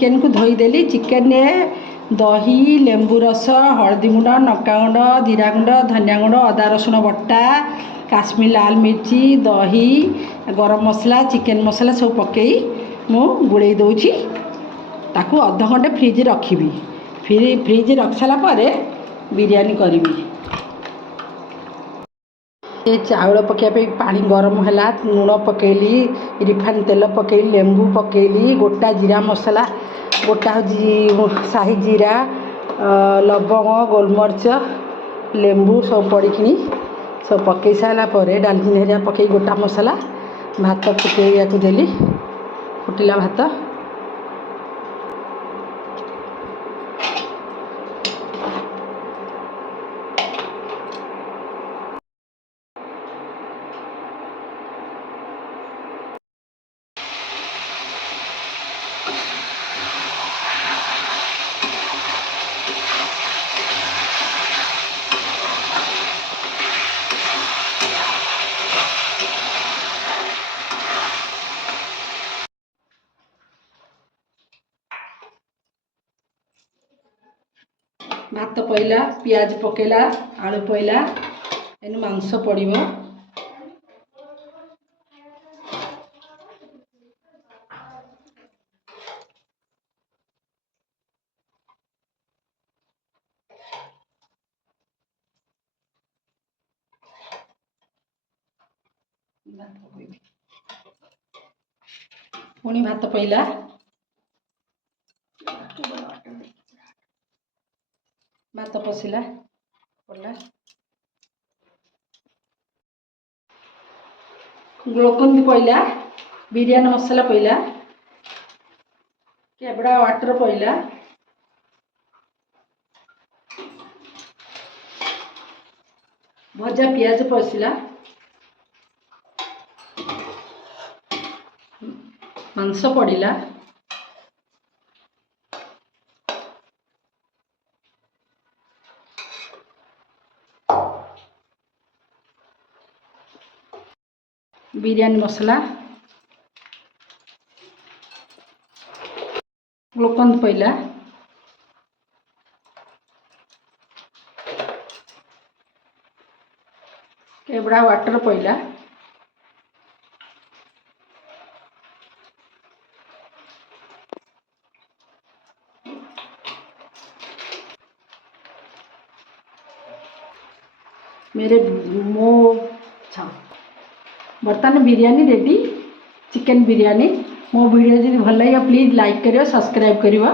Chicken को धोईदेली। Chicken दही लेंबू रस हलदी गुंड लंका गुंड जीरा गुंड धनिया गुंड अदा रसुण बटा काश्मीर लाल मिर्ची दही गरम मसला चिकेन मसला सब पकई मु गुड़े दूची ताकू अध घंटे फ्रिज रखी फ्रिज रख सारा बिरयानी करी। ये चाउल पकाइबा पानी गरम है लुण पकेली रिफाइन तेल पकेली लेंबू पकेली गोटा जीरा मसला गोटा शाही जीरा लवंग गोलमरीच लेंबू सब पड़ी सब पकई सारापर डालचिनी हरिया पकई गोटा मसला भात फुटेया देली फुटिला भात भात पईला पियाज पकेला आलू पईला एनु मांस पड़िबो पुणी भात पईला भात पशिला पड़ला ग्लुकोन पईला बिरयानी मसला पईला केबड़ा वाटर पईला भजा पियाज पशिला मांस पड़िला बिरयानी मसला ग्लुकोन पईला केबड़ा वाटर पईला मेरे मो बर्तमान बिरयानी रेडी चिकेन बिरयानी मो वीडियो जब भल लगे प्लीज़ लाइक करियो सब्सक्राइब करियो।